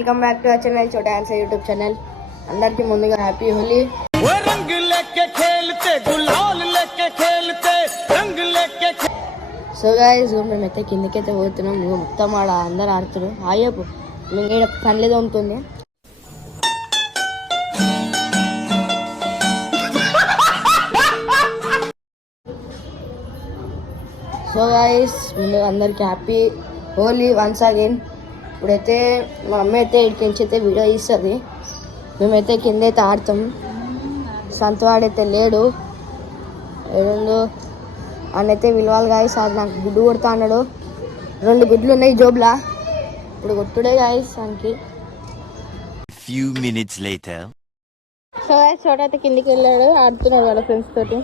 Welcome back to our channel Chota answer YouTube channel అందరికీ ముందుగా happy Holi రంగు లేకే ఖేల్తే గులాల్ లేకే ఖేల్తే రంగు లేకే సో గాయస్ మేమైతే కిందకైతే పోతున్నాం ఇక మొత్తం ఆడ అందరు ఆడుతున్నారు ఆయేపు మేము ఇక్కడ పనులు తోముతుంది సో గాయస్ ముందు అందరికీ హ్యాపీ హోలీ వన్స్ అగైన్ ఇప్పుడైతే మా అమ్మ అయితే ఇక్కడి నుంచి అయితే వీడియో తీస్తుంది. మేమైతే కింద అయితే ఆడతాం. సంతవాడైతే లేడు. ఏడు అన్నైతే విలువాలి గాయస్ అది నాకు గుడ్డు కొడతా అన్నాడు. రెండు గుడ్లు ఉన్నాయి జోబులా. ఇప్పుడు కొట్టుడే గాయస్ దానికి few minutes later. So guys Chota అయితే కిందికి వెళ్ళాడు. ఆడుతున్నాడు వాళ్ళ ఫ్రెండ్స్ తోటి.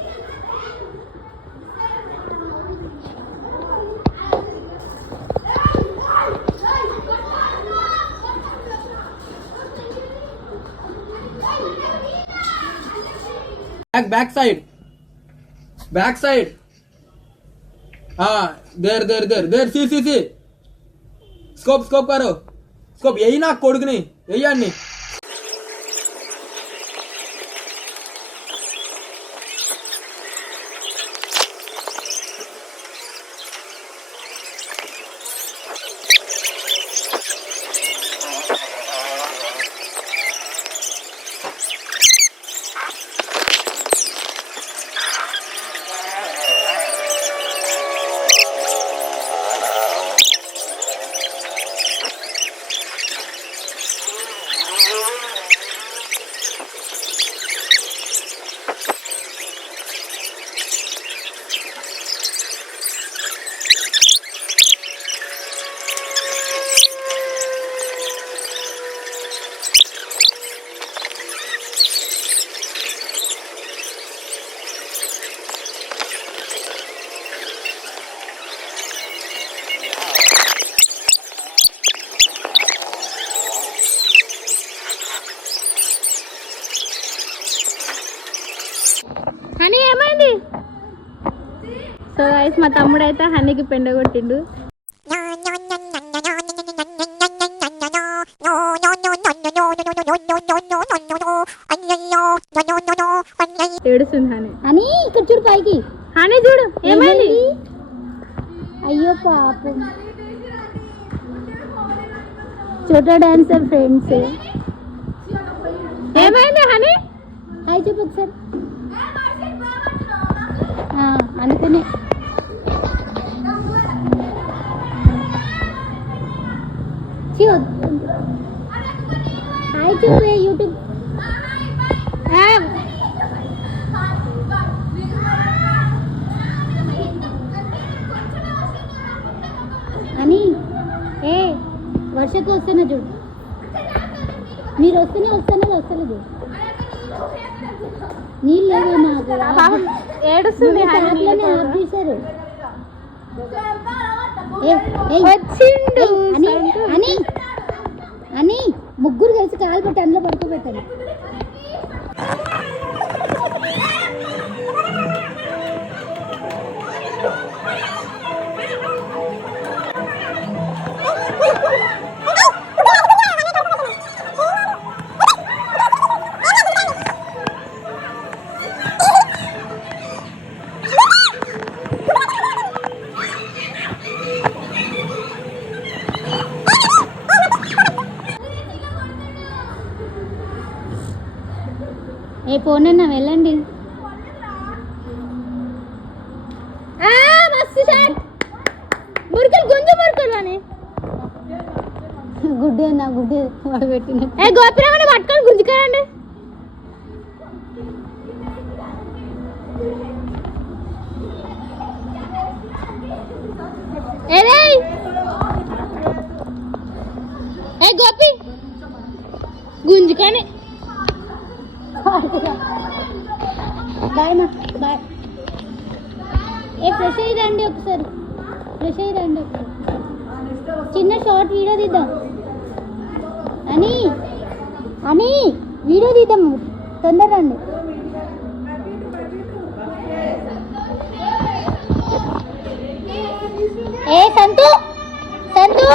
Back back side back side there there there there see see scope scope car scope ఎయ్యి నాకు కొడుకుని? వెయ్యాన్ని గైస్ మా తమ్ముడు అయితే హనీకి పెండ కొట్టిండు. ఏడుస్తుంది హనీ. అని ఇక్కడ చూడు పైకి. హనీ చూడు ఏమైంది? అయ్యో పాపం. Chota dancer friends. ఏమైంది హనీ? చెప్పు ఒకసారి. అనుకునే ఛీ, వద్దు. హాయ్ చెప్పు యూట్యూబ్? ఆ, అని ఏ వర్షకు వస్తున్నా చూడు. మీరు వస్తేనే వస్తానే వస్తలేదు నీళ్ళు లేవు మాకు. ఏడుస్తుంది ఆఫ్ చేశారు. వచ్చిండు అని అని అని ముగ్గురు కలిసి కాలు పెట్టి అందులో పడుకోబెట్టాను ఏ గోపి? గుంజుకొని. బాయ్ మా బాయ్. ఏ ఫ్రెష్ అయ్యి రండి ఒకసారి. ఫ్రెష్ అయ్యి రండి ఒకసారి. చిన్న షార్ట్ వీడియో తీద్దాం. అని అని వీడియో తీద్దాం. తొందర రండి. ఏ సంతు సంతు.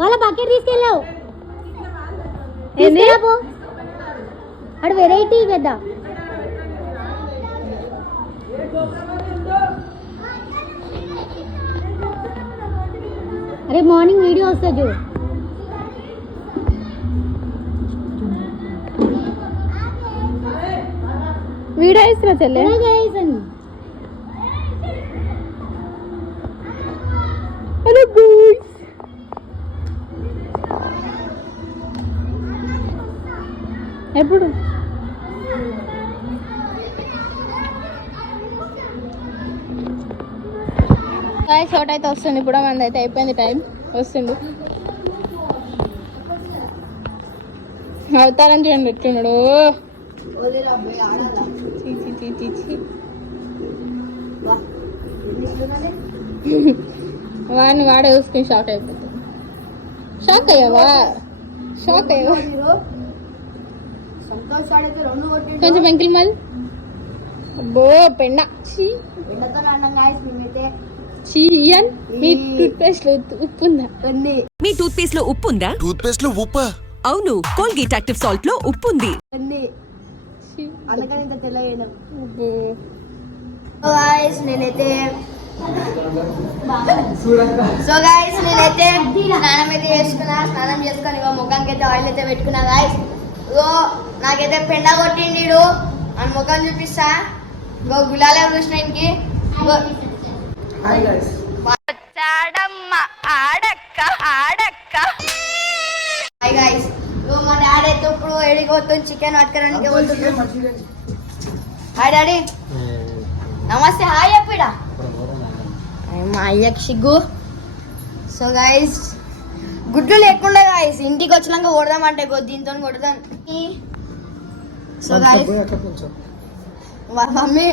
వాళ్ళ బకెట్ తీసుకెళ్ళావు. పో అడు వెరైటీ కదా అరే మార్నింగ్ వీడియో వస్తుంది చూడు. వీడియో ఇస్తున్నా చెల్లె. Hello ఎప్పుడు? షార్ట్ అయితే వస్తుంది. ఇప్పుడు మంది అయితే అయిపోయింది టైం వస్తుంది. అవుతారని చూడండి ఎట్లున్నాడు. వాడిని వాడే చూసుకుని షాక్ అయిపోతుంది. షాక్ అయ్యావా? షాక్ అయ్యావా మీరు సంతోష్ ఆడైతే రెండు కొట్టిండు కొంచెం వెంకిల్ మల్. అబ్బో పెండ. టూత్ పేస్ట్లో ఉప్పు ఉందా మీ టూత్ పేస్ట్లో ఉప్పు. ఉందా టూత్ పేస్ట్లో ఉప్పా అవును కోల్గేట్ యాక్టివ్ సాల్ట్లో ఉప్పు ఉంది. సో నేనైతే సో గాయస్ నేనైతే స్నానం అయితే చేసుకున్నా. స్నానం చేసుకొని ముఖానికి అయితే ఆయిల్ అయితే పెట్టుకున్నా గాయస్ ఇగో నాకైతే పెండ కొట్టిండు అని ముఖం చూపిస్తా. ఇగో గులాలే చూసిన ఇంకి ఇగో హాయ్ గాయస్ మా డాడీ అయితే ఇప్పుడు ఏడికి పోతుంది చికెన్ పట్టుకోవడానికి పోతుంది హాయ్ డాడీ. నమస్తే హాయ్ చెప్పిడా మా అయ్యకి సిగ్గు సో గైస్ గుడ్లు లేకుండా గాయస్ ఇంటికి వచ్చినాక కొడదామంటే గో దీంతో కొడదాం. సో మా మమ్మీ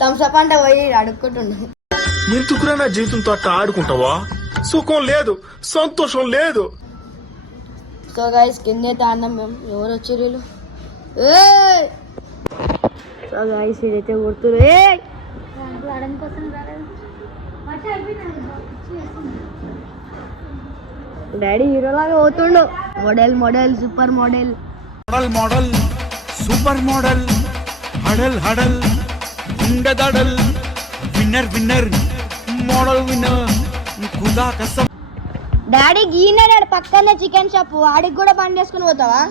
థమ్స్అప్ అంటే పోయి అడుక్కుంటుండు. ఎందుకురా నా జీవితంతో అట్లా ఆడుకుంటావా? సుఖం లేదు సంతోషం లేదు. సో గైస్ కింద అన్నం మేము ఎవరు వచ్చారు వీళ్ళు? సో గైస్ ఇదైతే కొడుతురు ఏయ్! డాడీ హీరోలాగా పోతుండు. Model model super model model model super model హడల్ హడల్ గుండెదడల్ విన్నర్ విన్నర్ మోడల్ విన్నర్ ఖుదా కసం డాడీ గీనాడు పక్కనే చికెన్ షాప్. వాడికి కూడా బండి వేసుకుని పోతావా?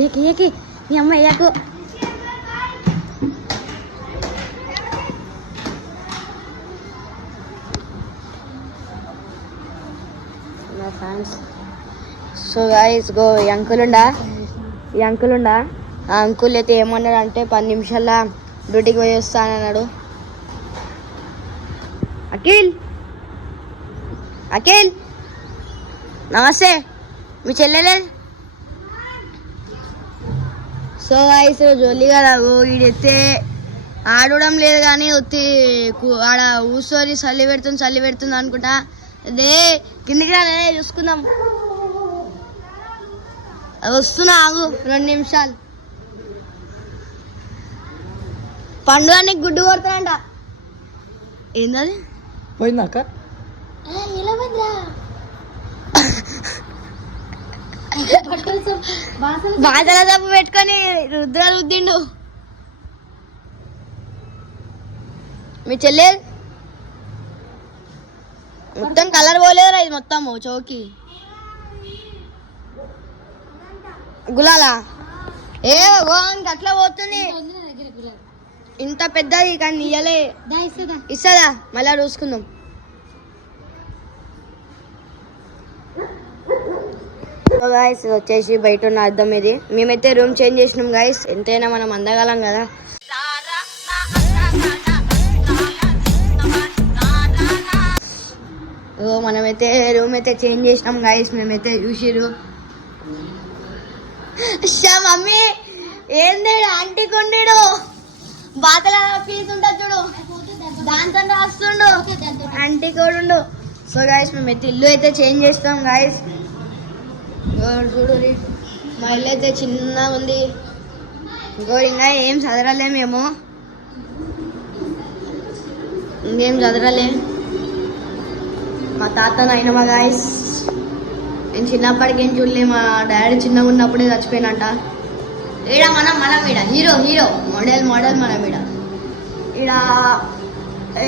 ఏకి ఏకి మీ అమ్మ ఏకు. సో గాయస్ గో ఈ అంకుల్ ఉండా ఈ అంకుల్ ఉండా ఆ అంకుల్ అయితే ఏమన్నాడు అంటే పది నిమిషాల డ్యూటీకి పోయి వస్తానన్నాడు అఖిల్? అఖిల్? నమస్తే. మీ చెల్లెలే? సో గాయస్ జోలి కదా వీడైతే ఆడడం లేదు కానీ ఒత్తి ఆడ ఊసోరి చలి పెడుతుంది చలి పెడుతుంది అనుకుంటా. అదే కిందికి రా రే, చూసుకుందాం. వస్తున్నా ఆగు. రెండు నిమిషాలు. పండుగ గుడ్డు కొడతాడంట. ఏందది? పోయిందాక బాధల దప్పు పెట్టుకొని రుద్రాలు రుద్దిండు. మీ చెల్లె? మొత్తం కలర్ పోలేదురా ఇది మొత్తము చౌకీ. గులాలా? ఏ గోవానికి అట్లా పోతుంది. ఇంత పెద్దది కానీ ఇయ్యలే. ఇస్తుందా? ఇస్తుందా? మళ్ళా చూసుకుందాం. గాయస్ వచ్చేసి బయట ఉన్న అద్దం ఇది. మేమైతే రూమ్ చేంజ్ చేసినాం గాయస్ ఎంతైనా మనం అందగలం కదా. ఓ మనమైతే రూమ్ అయితే చేంజ్ చేసినాం గాయస్ మేమైతే చూసిరు షా మమ్మీ. ఏంది ఆంటీ కొండీడు? బాతల పీస్ ఉంటుంది చూడు. దాంతో రాస్తుండు. ఆంటీ కూడా సో గాయస్ అయితే ఇల్లు అయితే చేంజ్ చేస్తాం గాయస్ చూడు మా ఇల్లు అయితే చిన్నగా ఉంది. ఇంకో ఇంకా ఏం చదవలేమేమో ఇంకేం చదవలే. మా తాత నాయనమ్మ గాయస్ నేను చిన్నప్పటికి ఏం చూడలే మా డాడీ చిన్నగా ఉన్నప్పుడే చచ్చిపోయినంట. ఈడ మనం మనం ఈడ హీరో హీరో మోడల్ మోడల్ మనం ఈడ. ఈడ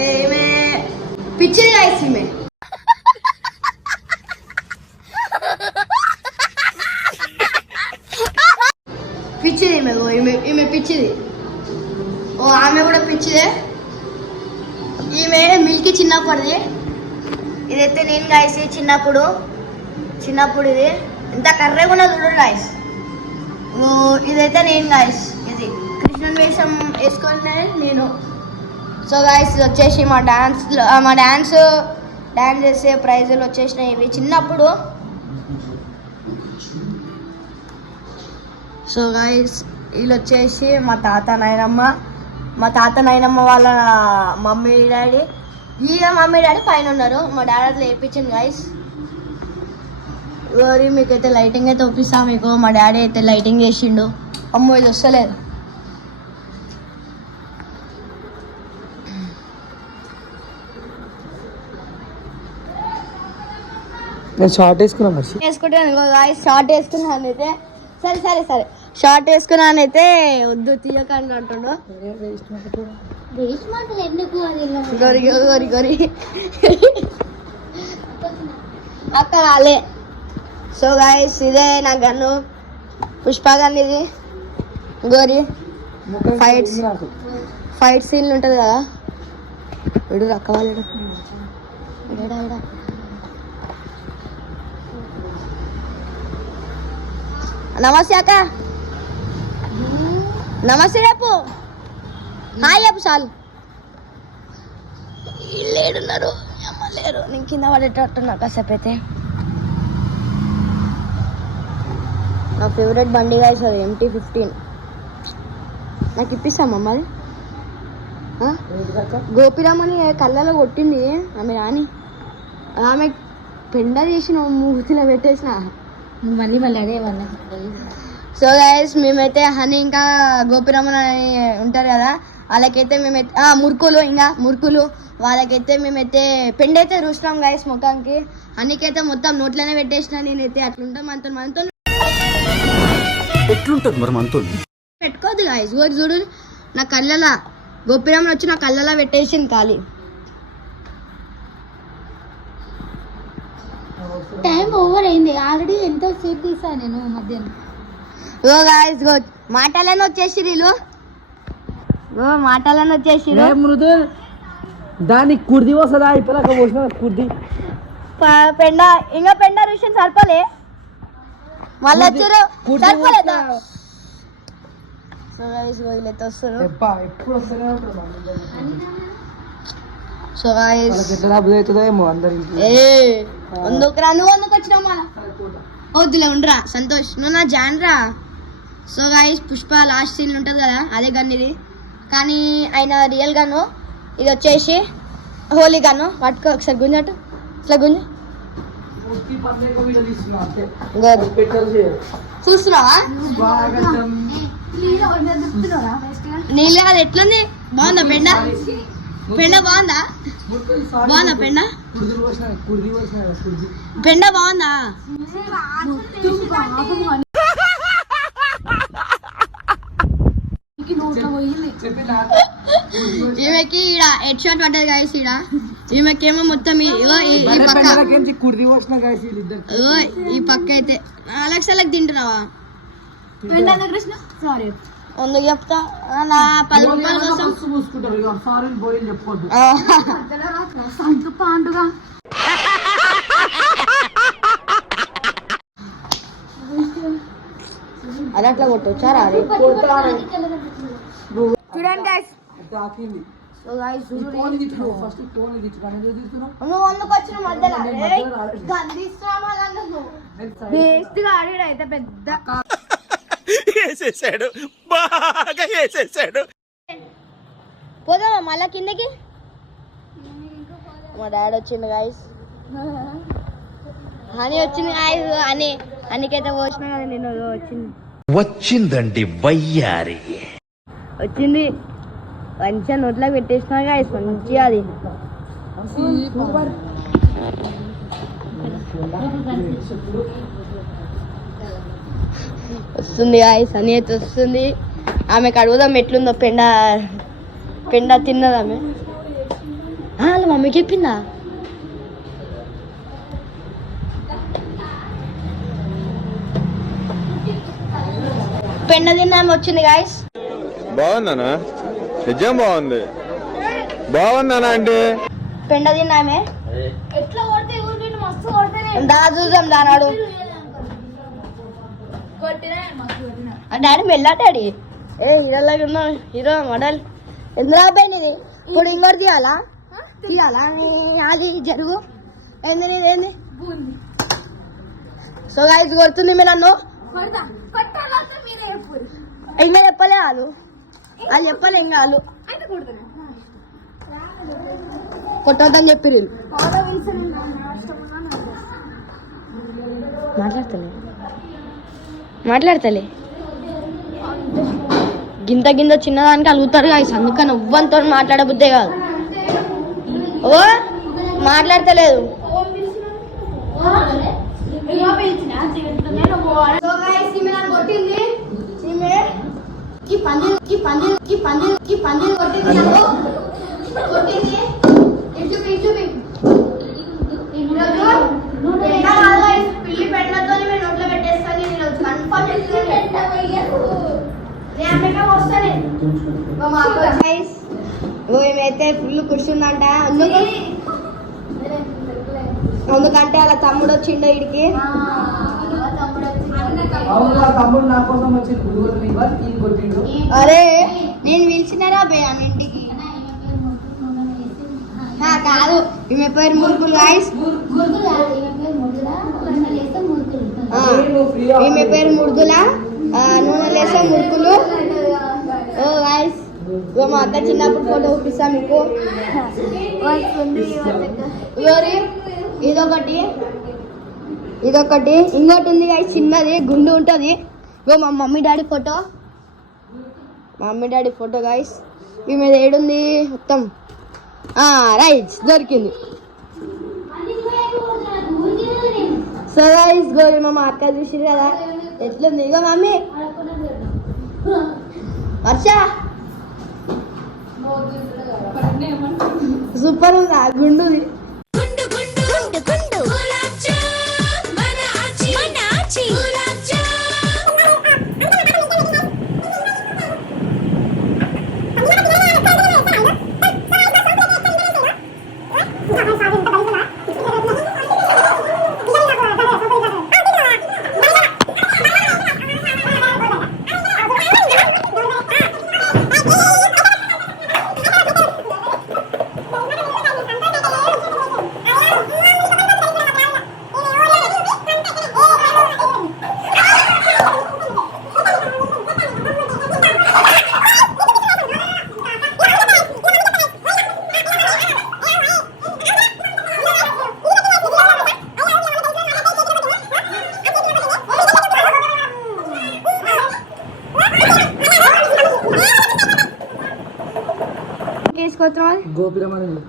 ఏమే పిచ్చిది గాయస్ ఈమె. పిచ్చిది ఈమె ఈమె ఈమె పిచ్చిది. ఓ ఆమె కూడా పిచ్చిదే. ఈమె మిల్కి చిన్నప్పటిది. ఇదైతే నేను కాసి చిన్నప్పుడు చిన్నప్పుడు ఇది. ఎంత కర్రగా ఉన్నది చూడండి గాయస్ ఇదైతే నేను గాయస్ ఇది కృష్ణన్ వేషం వేసుకొని నేను. సో గాయస్ ఇది వచ్చేసి మా డాన్స్ మా డాన్స్ డ్యాన్స్ చేసే ప్రైజులు వచ్చేసినాయి ఇవి. చిన్నప్పుడు. సో గాయస్ వీళ్ళు వచ్చేసి మా తాత నాయనమ్మ. మా తాత నాయనమ్మ వాళ్ళ మమ్మీ డాడీ. ఈ మమ్మీ డాడీ పైన ఉన్నారు. మా డాడీ అట్లా వేయించింది గాయస్ ఎవరి మీకైతే లైటింగ్ అయితే ఒప్పిస్తా. మీకు మా డాడీ అయితే లైటింగ్ చేసిండు. అమ్మో ఇది వస్తలేదు నేను షార్ట్ వేసుకున్నా మరి. వేసుకుంటాను షార్ట్ వేసుకున్నాను అయితే. సరే సరే సరే. షార్ట్ వేసుకున్నాను అయితే వద్దు తీయకండి అంటుండు. గొరి గొరి గొరి. అక్క రాలే. సో గాయస్ ఇదే నా గన్ను. పుష్ప గన్ ఇది. గోరి ఫైట్స్ ఫైట్ సీన్లు ఉంటుంది కదా. ఇడా ఇడా నమస్తే అక్క. నమస్తే రేపు హాయ్ చెప్పు చాలు. అమ్మ లేరు. నేను కింద పడేటట్టున్నా కాసేపు అయితే. నా ఫేవరెట్ బండి గాయస్ అది ఎంటీ ఫిఫ్టీన్ నాకు ఇప్పిస్తామా మరి? గోపిరామని కళ్ళలో కొట్టింది. ఆమె రాని. ఆమె పెండ చేసిన మూతిలో పెట్టేసిన. మళ్ళీ మళ్ళీ అదే సో గైస్ మేమైతే హనీ ఇంకా గోపిరమణ అని ఉంటారు కదా వాళ్ళకైతే మేమైతే ఆ, మురుకులు ఇంకా మురుకులు వాళ్ళకైతే మేమైతే పెండ్ అయితే చూసినాం గైస్ ముఖానికి హనీకైతే మొత్తం నోట్లోనే పెట్టేసిన నేనైతే అట్లుంటా మనతో మనతో ఎట్లుంటది మరి మనతో? పెట్టుకోవద్దు గాయస్ గోరు చూడు. నా కళ్ళలా గోపిరమణ వచ్చి నా కళ్ళలా పెట్టేసింది ఖాళీ. టైం ఓవర్ అయింది. ఆల్రెడీ ఎంతో సేపు తీసాను నేను మధ్యాహ్నం. ఓ గాయస్ గో మాటలని వచ్చేసి వీళ్ళు. ఓ మాటలని వచ్చేసి మృదు దానికి కుర్ది వస్తుందా? పోసిన కుర్ది. పెండ ఇంకా పెండ విషయం సరిపోలే. మళ్ళీ వచ్చారు సరిపోలేదా? సో గైస్ వీళ్ళైతే వస్తారు. ఎప్పుడు వస్తూనే ఉంటారు సో గైస్ వాళ్ళకి ఎట్లా డబ్బులు అవుతుందో ఏమో అందరికి. ఏ వందుకురా నువ్వు వచ్చినావు మళ్ళా వద్దులే ఉండరా. సంతోష్ నువ్వు నా జాన్ రా. So guys Pushpa last scene ఉంటుంది కదా అదే గన్ ఇది. కానీ ఆయన రియల్ గన్ను ఇది వచ్చేసి హోలీ గన్ను పట్టుకో ఒకసారి గుంజట్టు ఇట్లా గుంజు. చూస్తున్నావా? నీళ్ళు అది ఎట్లుంది? బాగుందా పెండ? పెండ బాగుందా? బాగుందా పెండ? కుర్ది పోసిన కుర్ది పోసిన కుర్ది పెండ బాగుందా? ఈమెకి ఈడ హెడ్ షాట్ పడ్డది గాయస్ ఈడ. ఈమెకేమో మొత్తం ఈ- పక్క. కుర్ది ఈ పక్క అయితే నాలుగు లక్షలకు తింటున్నావా? సారీ చెప్తా. నా పది రూపాయల కోసం. పాండుగా. అది అట్లా కొట్టొచ్చారా చూడండి సో గాయస్ ఫోన్ తిట్టు ఫస్ట్ ఫోన్ తిట్టు కానీ ఎందుకు తిడుతున్నావు నువ్వు అందుకు వచ్చిన మధ్యలో. ఏయ్, గంధిస్తున్నావా నన్ను? వేస్ట్గా ఆడాడు అయితే పెద్ద. వేసేసాడు. బాగా వేసేసాడు. పోదామా మళ్ళా కిందకి? మా డాడీ వచ్చిండు గాయస్ హనీ వచ్చింది గాయస్ అని హనీకైతే పోసిన కదా వచ్చింది. వచ్చిందండి వయ్యారి. వచ్చింది. మంచిగా నోట్లో పెట్టేసిన గాయస్ మంచిగా అది. వస్తుంది గాయస్ అని అయితే వస్తుంది. ఆమెకు అడుగుదాం ఎట్లుందో పెండ పెండ తిన్నది ఆమె? వాళ్ళ మమ్మీకి చెప్పిందా? పెండ తిన్నా ఆమె వచ్చింది గాయస్ బాగుందనా నిజం బాగుంది. బాగుందనా అంటే పెండ తిన్నామే ఎట్లా కొడితే ఊరు నేను మస్తు కొడతానే. దా చూద్దాం దానాడు కొట్టినా మస్తు కొట్టినా. Daddy మెల్లా daddy. ఏ హీరోలాగా ఉన్నావు. Hero model. అబ్బాయి ఇది ఇప్పుడు ఇంకోటి తీయాలా? తీయాలా? అది జరుగు. ఏంది ఏంది? సో గాయస్ కొడుతుంది మీ నన్ను? ఇంకా చెప్పలే వాళ్ళు. వాళ్ళు చెప్పలే కొడతాను కొట్టొద్దని చెప్పిరు మాట్లాడతలే. మాట్లాడతలే. గింత గింత చిన్నదానికి అలుగుతారు గాయస్ అందుకని ఎవ్వరితో మాట్లాడబుద్దే కాదు. ఓ మాట్లాడతలేదు. కొట్టింది. ఈమె ఈ పందిరి ఈ పందిరి కొట్టింది కొట్టింది. ఇటు ఇటు. పిల్లి పెట్టలతో మేము నోట్లో పెట్టేస్తాను. నేను కన్ఫర్మ్ చేస్తున్నాను. నేను అమ్మకే వస్తాను మా మాకు గైస్ ఓ ఏమైతే ఫుల్ కూర్చుందంట. అందుకు ఎందుకంటే వాళ్ళ తమ్ముడు వచ్చిండు ఇడికి తమ్ముడు నా కోసం వచ్చి గురువులు ఇవ్వాలి ఈయన కొట్టిండు. అరే నేను పిలిచినారా బే ఆమె ఇంటికి? కాదు ఈమె పేరు మురుకులు గాయస్. ఈమె పేరు మురుదుల ఆ, నూనె లేసే మురుకులు. ఓ గాయస్ ఇగో మా అక్క చిన్నప్పుడు ఫోటో చూపిస్తా మీకు. ఇదొకటి. ఇదొకటి. ఇంకోటి ఉంది కానీ చిన్నది గుండు ఉంటుంది. ఇగో మా మమ్మీ డాడీ ఫోటో. మా మమ్మీ డాడీ ఫోటో గాయస్ ఈ మీద ఏడుంది? మొత్తం. రైట్ దొరికింది. సో గైస్ గోరి మా అక్క చూసిరు కదా. ఎట్లుంది? ఇగో మమ్మీ. వర్ష. సూపర్ ఉందా? గుండుది.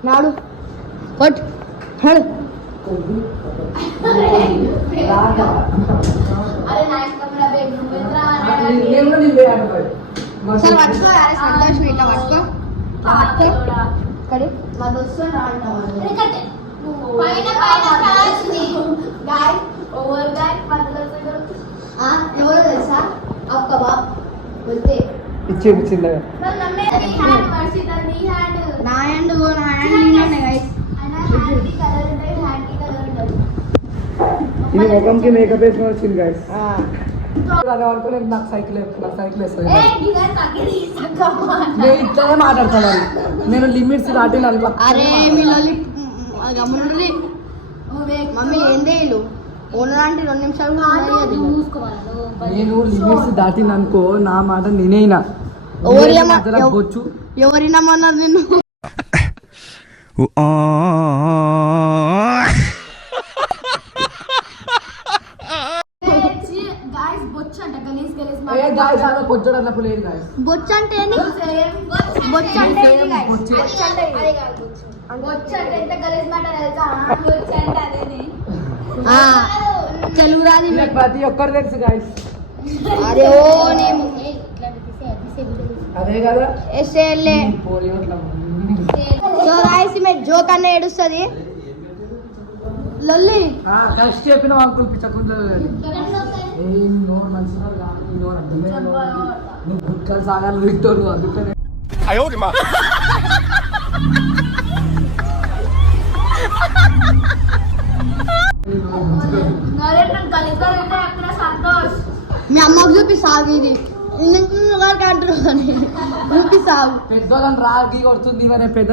నాడు. కొట్ మరి. సరే పట్టుకో సంతోషం ఇట్లా పట్టుకో. కడి మా దోస్తు పైన పైన కాల్సింది. గాయ్. Over guy? పదల ఎవరో? తెలుసా? అక్క బాబ్. వెళ్తే ఇచ్చేది చిన్నగా నన్ను నమ్మేది హ్యాండ్ వర్షిత నీ హ్యాండ్ నా హ్యాండ్ నా హ్యాండ్ గైస్ అయినా హ్యాండ్కి కలర్ ఉంటుంది హ్యాండ్కి కలర్ ఉంటుంది ఇది ముఖంకి మేకప్ వేసుకొని వచ్చింది గాయస్ అలా అనుకోలేదు నాకు సైకిల్ నాకు సైకిల్ వేస్తుంది ఏ నేను ఇట్లానే మాట్లాడతాను నేను లిమిట్స్ దాటిన మమ్మీ ఓనర్ అంటే రెండు నిమిషాలు. నేను లిమిట్స్ దాటిన అనుకో నా మాట నేనేనా ఎవరు నేను ఏమ- మధ్యలో ఎవ- బొచ్చు ఎవరినమ్మన్నారు నిన్ను గాయస్ బొచ్చు అంట గలీజ్ గలీజ్ అన్నప్పుడు లేదు గాయస్ బొచ్చు అంటే ఏంది బొచ్చు అంటే ఏంది guys? బొచ్చు. అంటే అదే కాదు బొచ్చు. బొచ్చు అంటే ఎంత గలీజ్ మాట తెలుసా? బొచ్చు అంటే అదేనే ఆ, తెలుగు రాదు. ప్రతి ఒక్కరు తెలుసు గాయస్ ఓ అదే కదా. పోలి అట్లా సో రాయసి మే జోక్ అన్న ఏడుస్తుంది. లొల్లి. కష్ట చెప్పిన అంకుల్ పిచ్చకుండా ఏ నోరు మంచిగా నువ్వు గుట్కాలు సాగాలి నువ్వు అందుకనే. మీ అమ్మకు చూపిస్తాగు ఇది. అంటారు అని పెద్దోళ్ళని రాగి కొడుతుంది మరి పెద్ద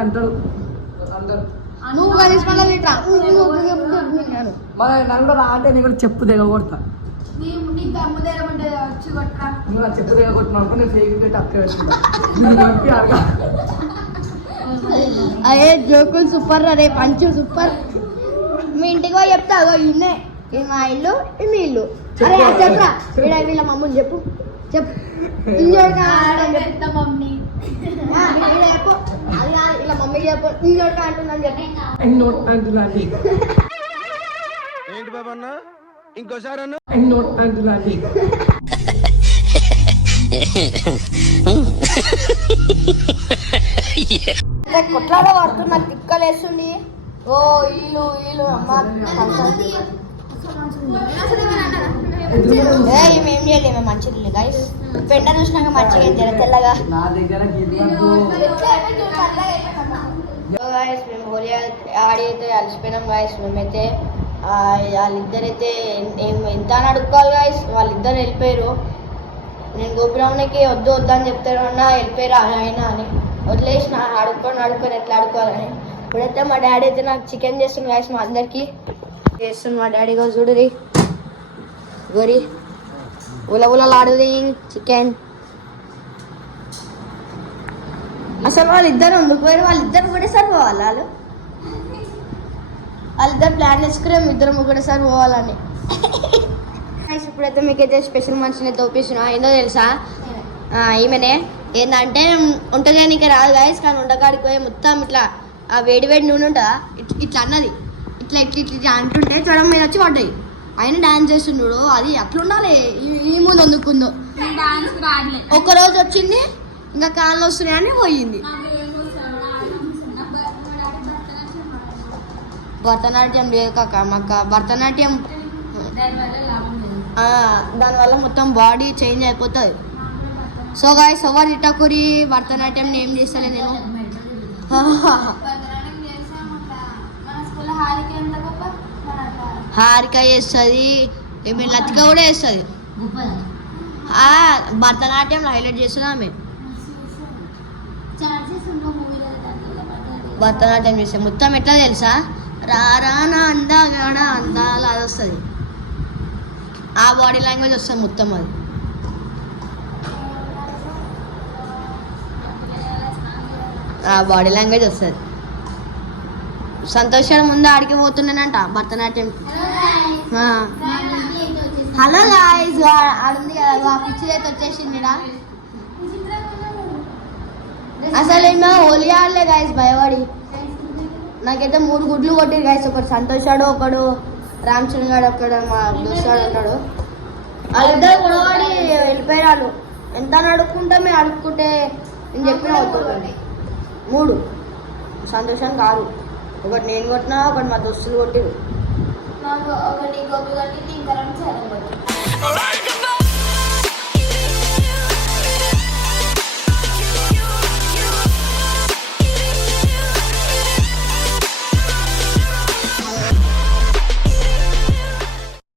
అంటారు. నువ్వు నేను కూడా చెప్పు దిగ కొడతా. నువ్వు చెప్పు నేను ఫేక్ పెట్టి అక్క అదే జోకులు సూపర్ రే పంచు సూపర్ మీ ఇంటికి పోయి చెప్తా అగో ఇన్నే ఇది మా ఇల్లు ఇది మీ ఇల్లు. అరే అది చెప్పరా. వీళ్ళ మమ్మల్ని చెప్పు. చెప్పు. మమ్మీ. చెప్పు. అది వీళ్ళ మమ్మీకి చెప్పు. అంటుందని ఏంటి బాబా అన్న ఇంకోసారి అన్న. కొట్లాడ పడుతుంది నాకు తిక్కలేస్తుంది. ఓ ఇల్లు ఇల్లు అమ్మ. ఏ మేము చేయలేము మంచిది గైస్ పెండ చూసినాక మంచిగా ఏం చేయలేదు తెల్లగా. మేము హోలీ ఆడి అయితే అలసిపోయినాం గాయస్ మేమైతే వాళ్ళిద్దరైతే ఏం ఎంత అని అడుక్కోవాలి గాయస్ వాళ్ళిద్దరు వెళ్ళిపోయారు. నేను గోపురంకి వద్దు వద్దని చెప్తారు అన్న వెళ్ళిపోయారు. ఆయన అని. వదిలేసిన ఆడుకొని ఆడుకొని ఎట్లా ఆడుకోవాలని. ఇప్పుడైతే మా డాడీ అయితే నాకు చికెన్ చేస్తుంది గాయస్ మా అందరికి. చేస్తుంది మా డాడీ గో చూడరి గోరి ఉల ఉలలాడుది చికెన్. అసలు వాళ్ళిద్దరు ఉండిపోయారు వాళ్ళిద్దరు కూడా సరిపోవాలి వాళ్ళు? వాళ్ళిద్దరు ప్లాన్ వేసుకున్నాం ఇద్దరం ఒకటేసారి పోవాలని. ఇప్పుడైతే మీకైతే స్పెషల్ మనిషిని తోపిస్తున్నా ఏందో తెలుసా? ఆ, ఈమెనే. ఏంటంటే వంటగానికి రాదు గాయస్ కానీ వంటకాడికి పోయి మొత్తం ఇట్లా ఆ వేడి వేడి నూనె ఉంటుందా? ఇట్- ఇట్లా అన్నది. ఇట్లా ఇట్లా ఇట్లా ఇట్లా అంటుంటే జ్వరం మీద వచ్చి పడ్డాయి. ఆయన డాన్స్ చేస్తున్నాడు అది అట్లా ఉండాలి. ఈ- ముందు అందుకుందో ఒక రోజు వచ్చింది ఇంకా కాళ్ళు వస్తున్నాయని పోయింది. భరతనాట్యం లేదు కాక మాకు భరతనాట్యం దానివల్ల మొత్తం బాడీ చేంజ్ అయిపోతుంది. సో గాయస్ ఎవరు ఇట్టకురి భరతనాట్యం ఏం చేస్తలే నేను? హారిక చేస్తుంది ఏమి లతిక కూడా చేస్తుంది. భరతనాట్యం హైలైట్ చేస్తున్నా ఆమె. భరతనాట్యం చేస్తే మొత్తం ఎట్లా తెలుసా? రారా నా అందగాడ అందాల అది వస్తుంది. ఆ బాడీ లాంగ్వేజ్ వస్తుంది మొత్తం అది. ఆ బాడీ లాంగ్వేజ్ వస్తుంది. సంతోషం ముందు ఆడికి పోతున్నానంట భరతనాట్యం. హలో గాయస్ ఆడుంది కదా ఆ పిచ్చి అయితే వచ్చేసింది అసలు ఏమో హోలీ ఆడలే గాయస్ భయపడి. నాకైతే మూడు గుడ్లు కొట్టిరు గాయస్ ఒకడు సంతోష్ ఆడు ఒకడు రామచంద్ర గారు ఒకడు మా దోస్తాడు అన్నాడు వాళ్ళిద్దరు గొడవడి వెళ్ళిపోయినాడు ఎంత నడుపుకుంటే మేము అడుక్కుంటే నేను చెప్పిన మూడు. సంతోషానికి ఆరు ఒకటి నేను కొట్టినా ఒకటి మా దోస్తులు కొట్టిరు ఒకటి కొట్టి